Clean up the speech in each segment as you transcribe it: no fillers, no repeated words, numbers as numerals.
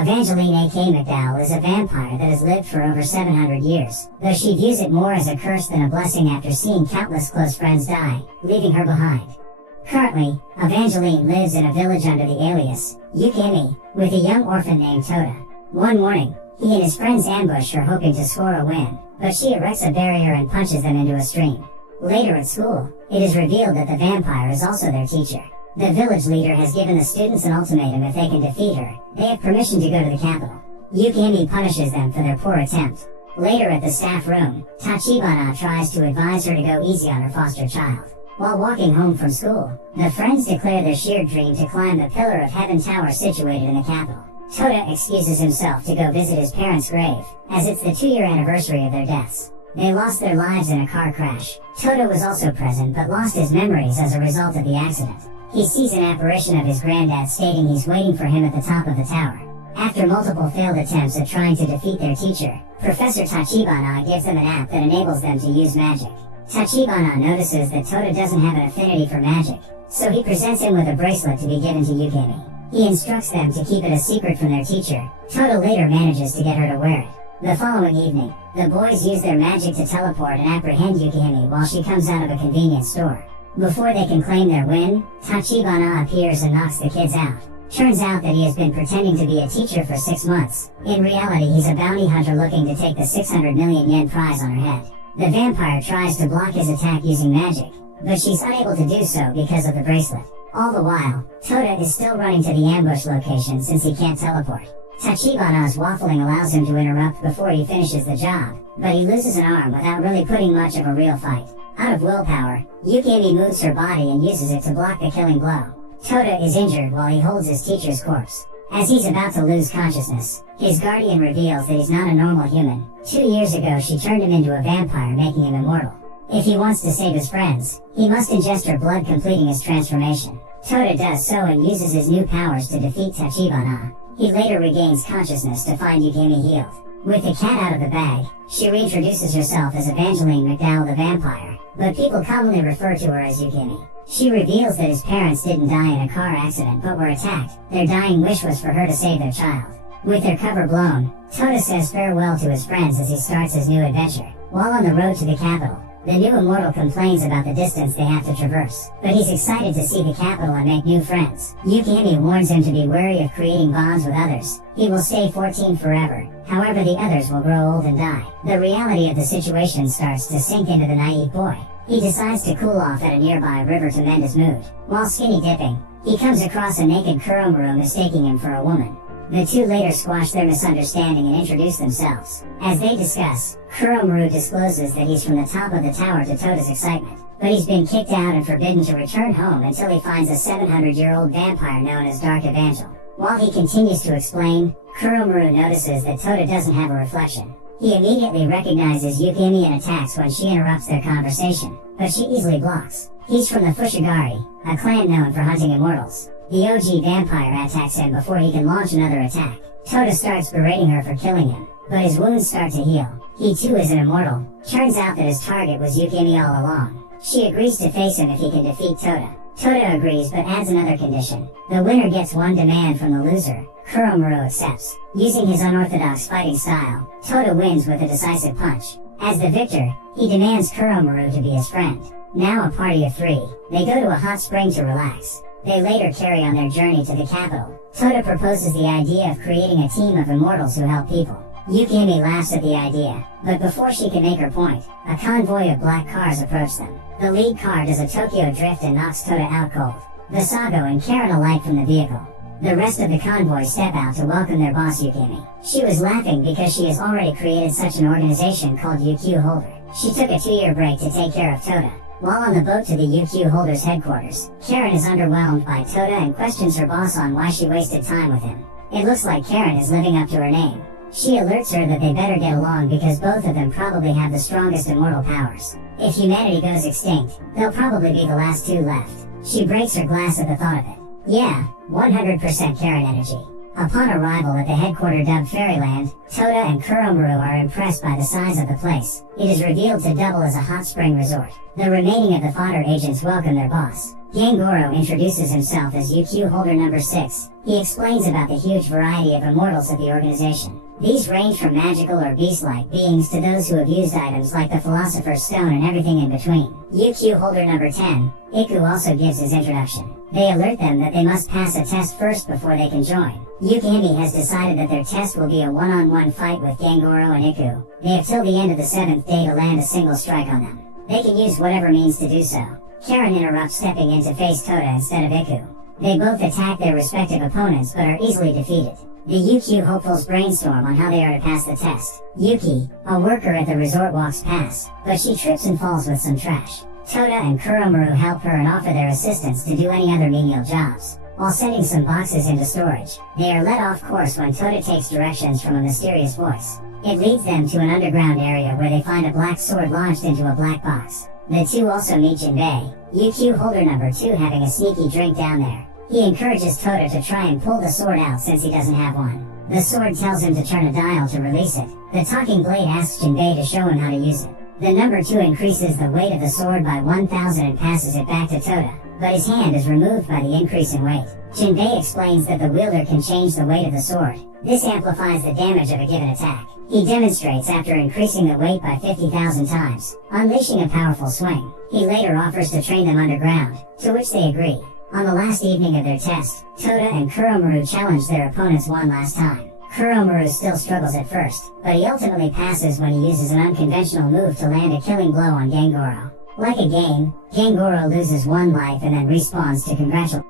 Evangeline A.K. McDowell is a vampire that has lived for over 700 years, though she views it more as a curse than a blessing after seeing countless close friends die, leaving her behind. Currently, Evangeline lives in a village under the alias, Yukimi, with a young orphan named Tota. One morning, he and his friends ambush her hoping to score a win, but she erects a barrier and punches them into a stream. Later at school, it is revealed that the vampire is also their teacher. The village leader has given the students an ultimatum: if they can defeat her, they have permission to go to the capital. Yukimi punishes them for their poor attempt. Later at the staff room, Tachibana tries to advise her to go easy on her foster child. While walking home from school, the friends declare their shared dream to climb the Pillar of Heaven tower situated in the capital. Tota excuses himself to go visit his parents' grave, as it's the 2-year anniversary of their deaths. They lost their lives in a car crash. Tota was also present but lost his memories as a result of the accident. He sees an apparition of his granddad stating he's waiting for him at the top of the tower. After multiple failed attempts at trying to defeat their teacher, Professor Tachibana gives them an app that enables them to use magic. Tachibana notices that Tota doesn't have an affinity for magic, so he presents him with a bracelet to be given to Yukimi. He instructs them to keep it a secret from their teacher. Tota later manages to get her to wear it. The following evening, the boys use their magic to teleport and apprehend Yukimi while she comes out of a convenience store. Before they can claim their win, Tachibana appears and knocks the kids out. Turns out that he has been pretending to be a teacher for 6 months. In reality, he's a bounty hunter looking to take the 600 million yen prize on her head. The vampire tries to block his attack using magic, but she's unable to do so because of the bracelet. All the while, Tota is still running to the ambush location since he can't teleport. Tachibana's waffling allows him to interrupt before he finishes the job, but he loses an arm without really putting much of a real fight. Out of willpower, Yukimi moves her body and uses it to block the killing blow. Tota is injured while he holds his teacher's corpse. As he's about to lose consciousness, his guardian reveals that he's not a normal human. 2 years ago she turned him into a vampire, making him immortal. If he wants to save his friends, he must ingest her blood, completing his transformation. Tota does so and uses his new powers to defeat Tachibana. He later regains consciousness to find Yukimi healed. With the cat out of the bag, she reintroduces herself as Evangeline McDowell the vampire, but people commonly refer to her as Yukimi. She reveals that his parents didn't die in a car accident but were attacked. Their dying wish was for her to save their child. With their cover blown, Tota says farewell to his friends as he starts his new adventure. While on the road to the capital, the new Immortal complains about the distance they have to traverse, but he's excited to see the capital and make new friends. Yukimi warns him to be wary of creating bonds with others. He will stay 14 forever, however the others will grow old and die. The reality of the situation starts to sink into the naive boy. He decides to cool off at a nearby river to mend his mood. While skinny dipping, he comes across a naked Kuromaru mistaking him for a woman. The two later squash their misunderstanding and introduce themselves. As they discuss, Kuromaru discloses that he's from the top of the tower to Tota's excitement, but he's been kicked out and forbidden to return home until he finds a 700-year-old vampire known as Dark Evangel. While he continues to explain, Kuromaru notices that Tota doesn't have a reflection. He immediately recognizes Yukimi and attacks when she interrupts their conversation, but she easily blocks. He's from the Fushigari, a clan known for hunting immortals. The OG vampire attacks him before he can launch another attack. Tota starts berating her for killing him, but his wounds start to heal. He too is an immortal. Turns out that his target was Yukimi all along. She agrees to face him if he can defeat Tota. Tota agrees but adds another condition. The winner gets one demand from the loser. Kuromaru accepts. Using his unorthodox fighting style, Tota wins with a decisive punch. As the victor, he demands Kuromaru to be his friend. Now a party of 3, they go to a hot spring to relax. They later carry on their journey to the capital. Tota proposes the idea of creating a team of immortals who help people. Yukimi laughs at the idea, but before she can make her point, a convoy of black cars approach them. The lead car does a Tokyo drift and knocks Tota out cold. Visago and Karen alight from the vehicle. The rest of the convoy step out to welcome their boss Yukimi. She was laughing because she has already created such an organization called UQ Holder. She took a 2-year break to take care of Tota. While on the boat to the UQ Holder's headquarters, Karen is underwhelmed by Tota and questions her boss on why she wasted time with him. It looks like Karen is living up to her name. She alerts her that they better get along because both of them probably have the strongest immortal powers. If humanity goes extinct, they'll probably be the last 2 left. She breaks her glass at the thought of it. Yeah, 100% Karen energy. Upon arrival at the headquarter dubbed Fairyland, Tota and Kuromuru are impressed by the size of the place. It is revealed to double as a hot spring resort. The remaining of the fodder agents welcome their boss. Gangoro introduces himself as UQ holder number 6. He explains about the huge variety of immortals at the organization. These range from magical or beast-like beings to those who have used items like the Philosopher's Stone and everything in between. UQ holder number 10, Iku also gives his introduction. They alert them that they must pass a test first before they can join. Yukihime has decided that their test will be a one-on-one fight with Gangoro and Iku. They have till the end of the 7th day to land a single strike on them. They can use whatever means to do so. Karen interrupts, stepping in to face Tota instead of Iku. They both attack their respective opponents but are easily defeated. The UQ hopefuls brainstorm on how they are to pass the test. Yuki, a worker at the resort, walks past, but she trips and falls with some trash. Tota and Kuromuru help her and offer their assistance to do any other menial jobs. While sending some boxes into storage, they are let off course when Tota takes directions from a mysterious voice. It leads them to an underground area where they find a black sword launched into a black box. The two also meet Jinbei, UQ holder number 2, having a sneaky drink down there. He encourages Tota to try and pull the sword out since he doesn't have one. The sword tells him to turn a dial to release it. The talking blade asks Jinbei to show him how to use it. The number 2 increases the weight of the sword by 1,000 and passes it back to Tota, but his hand is removed by the increase in weight. Jinbei explains that the wielder can change the weight of the sword. This amplifies the damage of a given attack. He demonstrates after increasing the weight by 50,000 times, unleashing a powerful swing. He later offers to train them underground, to which they agree. On the last evening of their test, Tota and Kuromuru challenge their opponents one last time. Kuromuru still struggles at first, but he ultimately passes when he uses an unconventional move to land a killing blow on Gangoro. Like a game, Gangoro loses one life and then respawns to congratulate.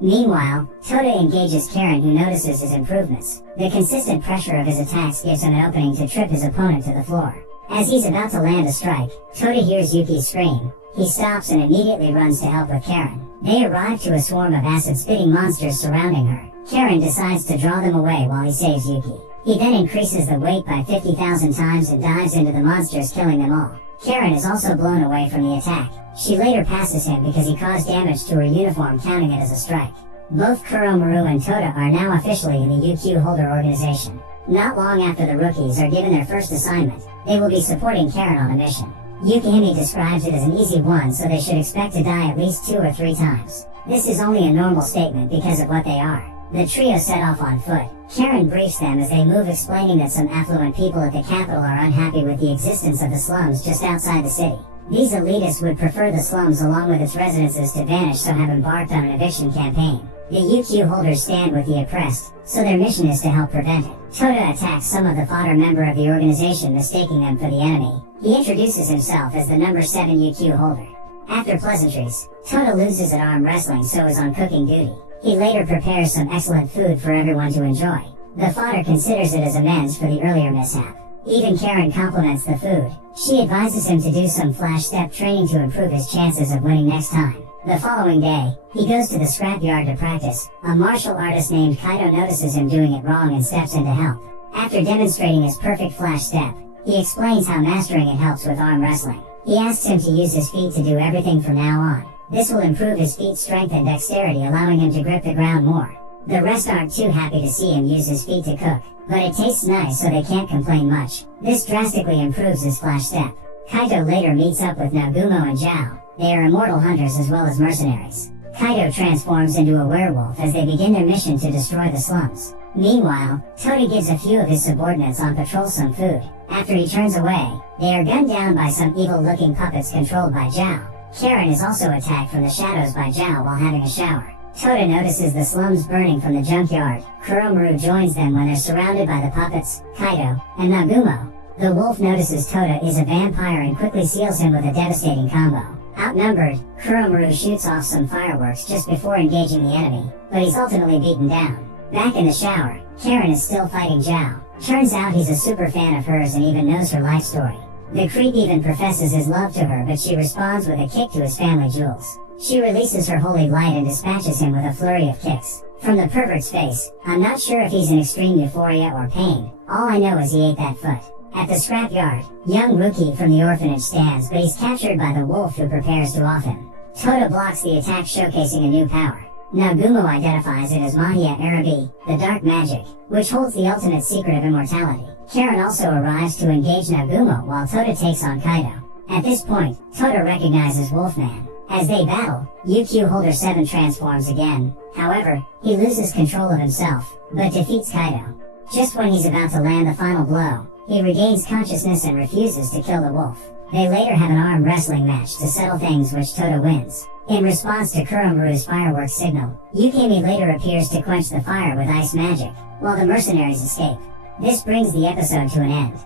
Meanwhile, Tota engages Karen, who notices his improvements. The consistent pressure of his attacks gives him an opening to trip his opponent to the floor. As he's about to land a strike, Tota hears Yuki scream. He stops and immediately runs to help with Karen. They arrive to a swarm of acid-spitting monsters surrounding her. Karen decides to draw them away while he saves Yuki. He then increases the weight by 50,000 times and dives into the monsters, killing them all. Karen is also blown away from the attack. She later passes him because he caused damage to her uniform, counting it as a strike. Both Kuromuru and Tota are now officially in the UQ holder organization. Not long after the rookies are given their first assignment, they will be supporting Karen on a mission. Yukihime describes it as an easy one, so they should expect to die at least 2 or 3 times. This is only a normal statement because of what they are. The trio set off on foot. Karen briefs them as they move, explaining that some affluent people at the capital are unhappy with the existence of the slums just outside the city. These elitists would prefer the slums along with its residences to vanish, so have embarked on an eviction campaign. The UQ holders stand with the oppressed, so their mission is to help prevent it. Tota attacks some of the fodder member of the organization, mistaking them for the enemy. He introduces himself as the number 7 UQ holder. After pleasantries, Tota loses at arm wrestling, so is on cooking duty. He later prepares some excellent food for everyone to enjoy. The fodder considers it as amends for the earlier mishap. Even Karen compliments the food. She advises him to do some flash step training to improve his chances of winning next time. The following day, he goes to the scrapyard to practice. A martial artist named Kaido notices him doing it wrong and steps in to help. After demonstrating his perfect flash step, he explains how mastering it helps with arm wrestling. He asks him to use his feet to do everything from now on. This will improve his feet strength and dexterity, allowing him to grip the ground more. The rest aren't too happy to see him use his feet to cook, but it tastes nice, so they can't complain much. This drastically improves his flash step. Kaito later meets up with Nagumo and Zhao. They are immortal hunters as well as mercenaries. Kaito transforms into a werewolf as they begin their mission to destroy the slums. Meanwhile, Tota gives a few of his subordinates on patrol some food. After he turns away, they are gunned down by some evil-looking puppets controlled by Zhao. Karen is also attacked from the shadows by Zhao while having a shower. Tota notices the slums burning from the junkyard. Kuromuru joins them when they're surrounded by the puppets, Kaito, and Nagumo. The wolf notices Tota is a vampire and quickly seals him with a devastating combo. Outnumbered, Kuromuru shoots off some fireworks just before engaging the enemy, but he's ultimately beaten down. Back in the shower, Karen is still fighting Zhao. Turns out he's a super fan of hers and even knows her life story. The creep even professes his love to her, but she responds with a kick to his family jewels. She releases her holy light and dispatches him with a flurry of kicks. From the pervert's face, I'm not sure if he's in extreme euphoria or pain. All I know is he ate that foot. At the scrapyard, young Rookie from the orphanage stands, but he's captured by the wolf, who prepares to off him. Tota blocks the attack, showcasing a new power. Nagumo identifies it as Mahia Arabi, the dark magic, which holds the ultimate secret of immortality. Karen also arrives to engage Nagumo while Tota takes on Kaido. At this point, Tota recognizes Wolfman. As they battle, UQ Holder 7 transforms again. However, he loses control of himself, but defeats Kaido. Just when he's about to land the final blow, he regains consciousness and refuses to kill the wolf. They later have an arm wrestling match to settle things, which Tota wins. In response to Kuromaru's fireworks signal, Yukimi later appears to quench the fire with ice magic, while the mercenaries escape. This brings the episode to an end.